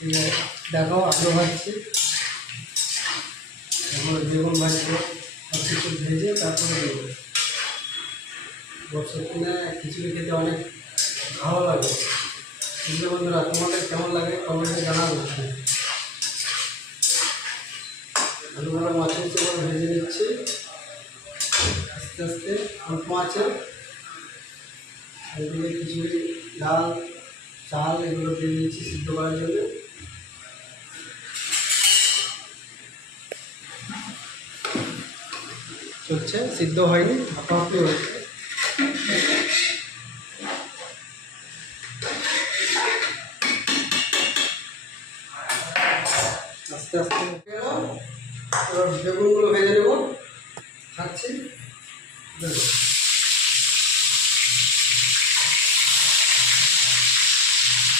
দেখো আলু ভাজছি, এখন বেগুন ভাজবো, সব কিছু ভেজে তারপরে দেবো। বর্ষার দিনে খিচুড়ি খেতে অনেক ভালো লাগে। বুঝলে বন্ধুরা, তোমাদের কেমন লাগে কমেন্টে জানাবো। আলুগুলো মাছের চেয়ে ভেজে নিচ্ছি আস্তে আস্তে অল্প আছে। এদিকে খিচুড়ি, ডাল, চাল এগুলো দিয়ে দিচ্ছি সিদ্ধ করার জন্য। চলছে, সিদ্ধ হয়নি, আপাতত হয়েছে। আস্তে আস্তে এবার বেগুনগুলো ভেজে নেব, খাচ্ছি। দেখো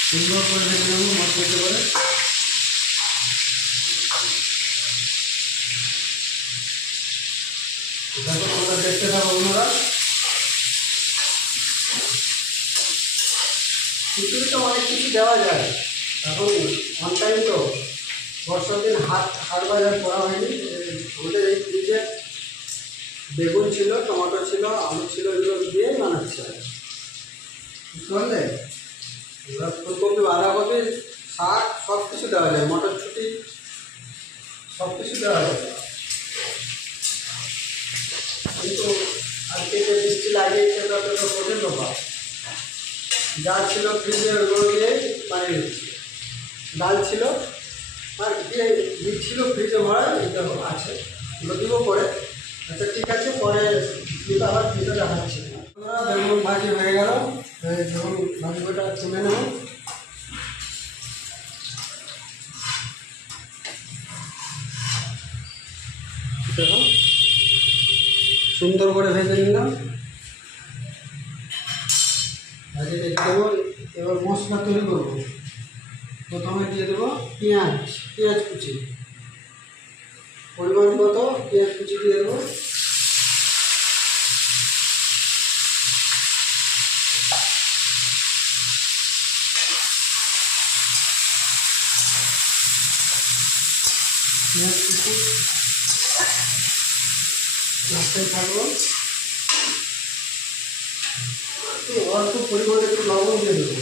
সুন্দর করে ভেজে নেব মশলা করে। দেখো তোমরা দেখতে থাকো বন্ধুরা। খিচুড়ি তো অনেক কিছু দেওয়া যায়, এখন অন টাইম তো বর্ষার দিন হাট বাজার করা হয়নি। আমাদের এই ফ্রিজে বেগুন ছিল, টমেটো ছিল, আলু ছিল, এগুলো দিয়েই বানাচ্ছে। বুঝতে পারলে? এবার ফুলকপি, বাঁধাকপি, শাক সব কিছু দেওয়া যায়, মটরশুঁটি সব কিছু দেওয়া যায়। কিন্তু আজকে যে বৃষ্টি লাগিয়েছে তাতে তো প্রচণ্ড পাপ। যা ছিল ফ্রিজে ওগুলো দিয়ে বানিয়ে দিচ্ছি। ডাল ছিল আর ডিম ছিল ফ্রিজে ভরা, এটা আছে, এগুলো দিব পরে। আচ্ছা ঠিক আছে, পরে দিতে আবার ফ্রিজে দেখাচ্ছি। বেগুন ভাজি হয়ে গেল, বেগুন ভাজিটা তুলে নেব। দেখুন সুন্দর করে ভেজে নিলাম, ভাজি রেখে দেবো। এবার মশলা তৈরি করবো। প্রথমে দিয়ে দেবো পেঁয়াজ কুচি, পরিমাণ মতো পেঁয়াজ কুচি দিয়ে দেবো। পেঁয়াজ কুচি রাস্তায় থাকবো। অল্প পরিমাণে একটু লবণ দিয়ে দেবো।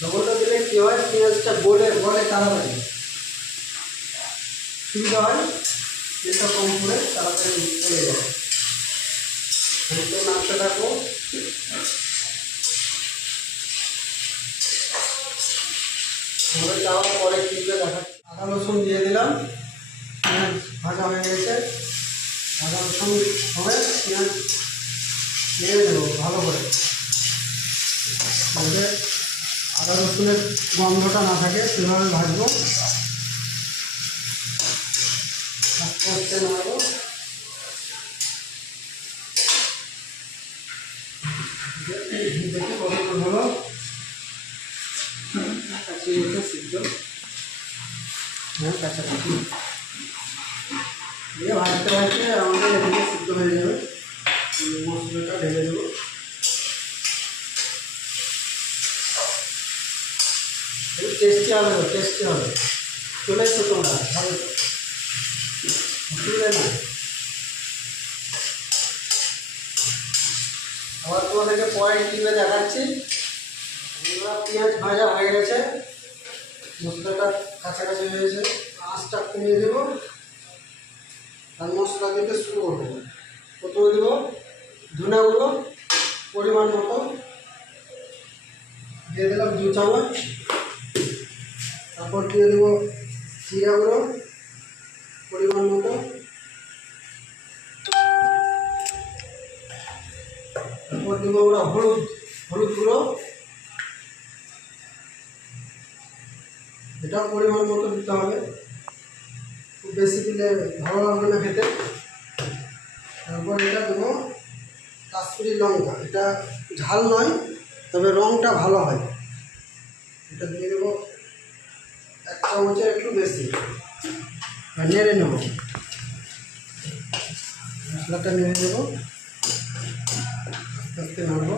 লবণটা দিলে কী হয়, পেঁয়াজটা গলে তাড়াতাড়ি সুবিধা হয়, তেলটা কম করে তাড়াতাড়ি চলে যায়। একটু নাড়তে থাকবো। ধরে যাওয়ার পরে কিনতে দেখাচ্ছি। আদা রসুন দিয়ে দিলাম, পেঁয়াজ ভাজা হয়ে গেছে। আদা রসুন হবে, পেঁয়াজ নেড়ে দেবো ভালো করে, যাতে আদা রসুনের গন্ধটা না থাকে, সেভাবে ভাজবো। আস্তে আস্তে নাড়বো। দেখি কতক্ষণ হলো। কাছে সিদ্ধ, হ্যাঁ কাছাকাছি দিয়ে ভাজতে ভাজতে আমাদের এদিকে সিদ্ধ হয়ে যাবে। মশলাটা ঢেলে দেবো। টেস্টি হবে, টেস্টি হবে। চলে এসো তোমরা, ভালো অসুবিধা না। আবার তোমাদেরকে পয়েন্ট টিপে দেখাচ্ছি। পেঁয়াজ ভাজা হয়ে গেছে, মশলাটা কাছাকাছি হয়েছে। আঁচটা কমিয়ে দেবো আর মশলা দিতে শুরু করবো। প্রথমে দেবো ধনে গুঁড়ো পরিমাণ মতো, দিয়ে দিলাম 2 চামচ। তারপর দিয়ে দেবো জিরা গুঁড়ো পরিমাণ মতো। তারপর দেবো আমরা হলুদ গুঁড়ো, এটাও পরিমাণ মতো দিতে হবে, খুব বেশি দিলে ভালো লাগবে না খেতে। তারপর এটা দেবো কাশ্মীরি লঙ্কা, এটা ঝাল নয় তবে রঙটা ভালো হয়। এটা দিয়ে দেবো 1 চামচের একটু বেশি, নেড়ে নেব। মশলাটা নেড়ে দেবো, আস্তে আস্তে নাড়বো।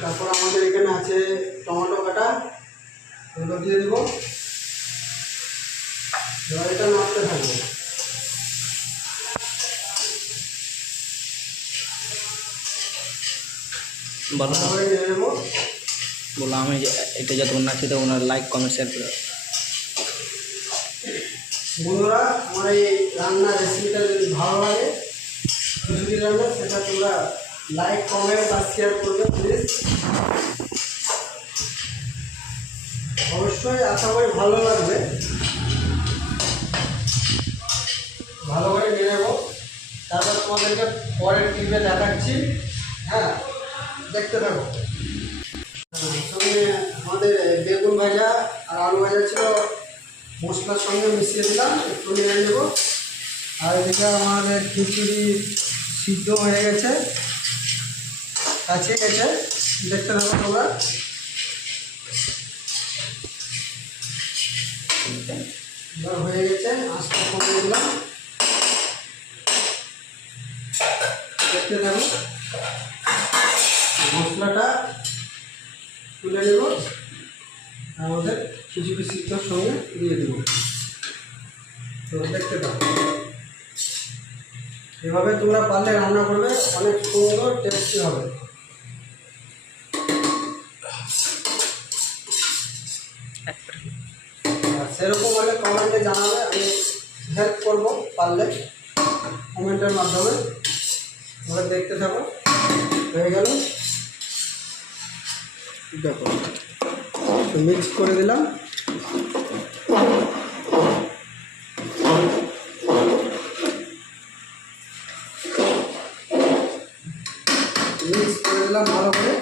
তারপর আমাদের এখানে আছে টমেটো এগুলো দিয়ে দেবো। এবার এটা নাড়তে থাকবো। নেড়ে নেবো। বললাম আমি এটা যত নাচি তো ওনার লাইক কমেন্ট শেয়ার করে। বন্ধুরা, আমার এই রান্নার রেসিপিটা যদি ভালো লাগে, খিচুড়ি রান্না, সেটা তোমরা লাইক কমেন্ট আর শেয়ার করবে প্লিজ। অবশ্যই আশা করি ভালো লাগবে। ভালো করে নিয়ে নেবো, তারপর তোমাদেরকে পরের ক্লিপে দেখাচ্ছি। হ্যাঁ, দেখতে থাকো। সঙ্গে আমাদের বেগুন ভাজা আর আলু ভাজা ছিল, মশলার সঙ্গে মিশিয়ে দিলাম, একটু নেড়ে নেবো। আর এদিকে আমাদের খিচুড়ি সিদ্ধ হয়ে গেছে, কাছে গেছে, দেখতে থাকো তোমরা। এবার হয়ে গেছে, আস্তে কমিয়ে দিলাম, দেখতে থাকো। মশলাটা তুলে নেব, আমাদের খিচুড়ি সিদ্ধর সঙ্গে দিয়ে দেবো। তো দেখতে থাকো। এভাবে তোমরা পারলে রান্না করবে, অনেক সুন্দর টেস্টি হবে। সেরকম হলে কমেন্টে জানাবে, আমি হেল্প করবো পারলে কমেন্টের মাধ্যমে। তোমরা দেখতে থাকো। হয়ে গেল, দেখো মিক্স করে দিলাম। মিক্স করে দিলাম ভালো করে।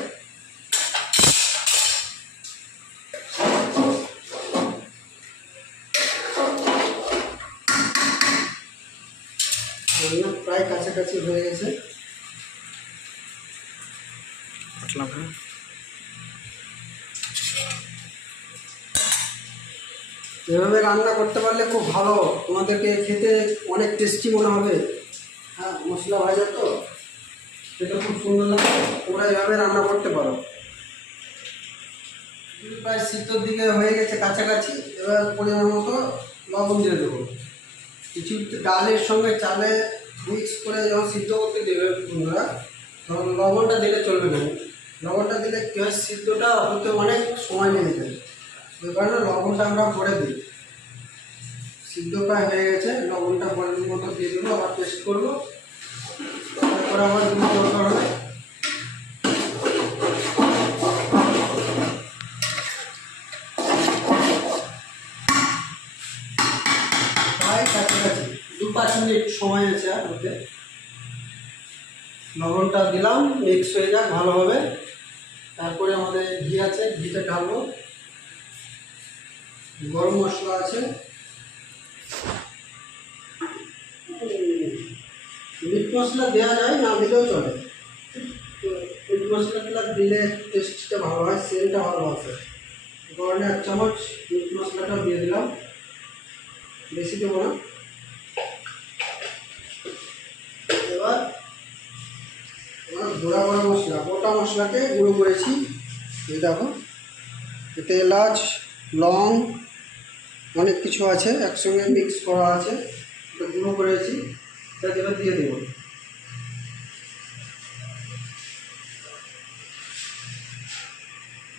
প্রায় কাছাকাছি হয়ে গেছে। এভাবে রান্না করতে পারলে খুব ভালো, তোমাদেরকে খেতে অনেক টেস্টি মনে হবে। হ্যাঁ, মশলা ভাজা তো সেটা খুব সুন্দর লাগে। তোমরা এভাবে রান্না করতে পারো। প্রায় সিদ্ধর দিকে হয়ে গেছে কাছাকাছি। এবার পরিমাণ মতো লবণ দিয়ে দেবো। কিছু ডালের সঙ্গে চালে মিক্স করে যখন সিদ্ধ করতে দেবে বন্ধুরা, তখন লবণটা দিলে চলবে না। লবণটা দিলে কী হয়, সিদ্ধটা হতে অনেক সময় লেগে যায়। ওই কারণে লবণটা আমরা পরে দিই। সিদ্ধ প্রায় হয়ে গেছে, লবণটা পরিমাণ মতো দিয়ে দেবো, আবার টেস্ট করবো। তারপরে আবার দুটো দরকার হবে। প্রায় কাছাকাছি 2-5 মিনিট সময় আছে আর ওতে। লবণটা দিলাম, মিক্স হয়ে যাক ভালোভাবে। তারপরে আমাদের ঘি আছে, ঘিটা ঢালবো। গরম মশলা আছে, মিট মশলা দেওয়া যায়, না দিলেও চলে। মিট মশলাটা দিলে টেস্টটা ভালো হয়, সেন্টটা ভালো আসে। গরমে 1 চামচ মিট মশলাটা দিয়ে দিলাম, বেশি দেবো না। এবার গুঁড়া গরম মশলা, গোটা মশলাকে গুঁড়ো করেছি। এই দেখো, এতে এলাচ, লং, অনেক কিছু আছে একসঙ্গে মিক্স করা আছে, এটা গুঁড়ো করেছি। এটা এবার দিয়ে দেবো।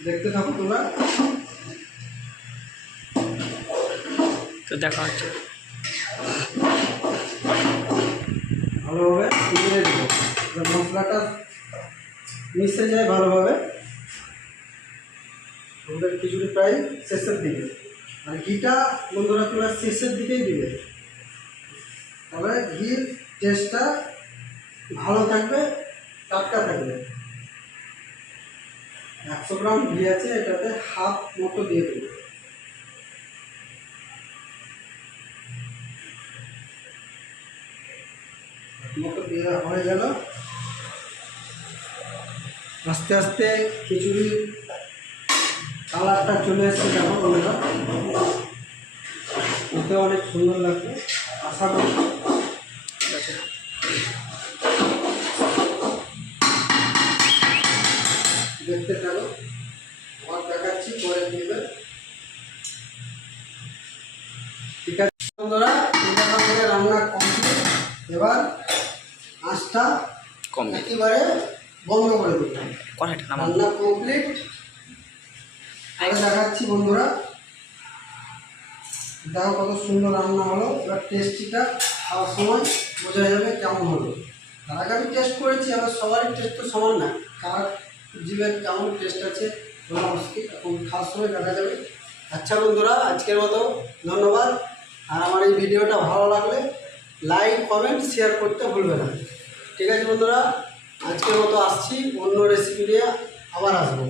দেখতে থাকো তোমরা। তো দেখা হচ্ছে। ভালোভাবে মিলিয়ে দেবো, মশলাটা মিশে যায় ভালোভাবে। আমাদের খিচুড়ি প্রায় শেষের দিকে, আর ঘিটা বন্ধুরা তোমরা শেষের দিকেই দিবে, তবে ঘির টেস্টটা ভালো থাকবে, টাটকা থাকবে। 100 গ্রাম ঘি আছে, এটাতে হাফ মতো দিয়ে দেবো। মতো দেওয়া হয়ে গেল। আস্তে আস্তে খিচুড়ির কালারটা চলে এসছে, দেখো বন্ধুরা, ওতে অনেক সুন্দর লাগবে আশা করি। দেখতে থাকো, আবার দেখাচ্ছি পরে দিবে। এবার আঁচটা কম দিই। একেবারে বন্ধ করে দিই। কড়াইটা নামাবো। রান্না কমপ্লিট। আগে দেখাচ্ছি বন্ধুরা, দেখো কত সুন্দর রান্না হলো। এবার টেস্টিটা খাওয়ার সময় বোঝা যাবে কেমন হলো। তার আগে আমি টেস্ট করেছি, আবার সবারই টেস্ট তো সমান না, কার জিভের কেমন টেস্ট আছে তোমরা অবশ্যই এখন খাওয়ার সময় দেখা যাবে। আচ্ছা বন্ধুরা, আজকের মতো ধন্যবাদ। আর আমার এই ভিডিওটা ভালো লাগলে লাইক কমেন্ট শেয়ার করতে ভুলবে না। ঠিক আছে বন্ধুরা, আজকের মতো আসছি, অন্য রেসিপি নিয়ে আবার আসবো।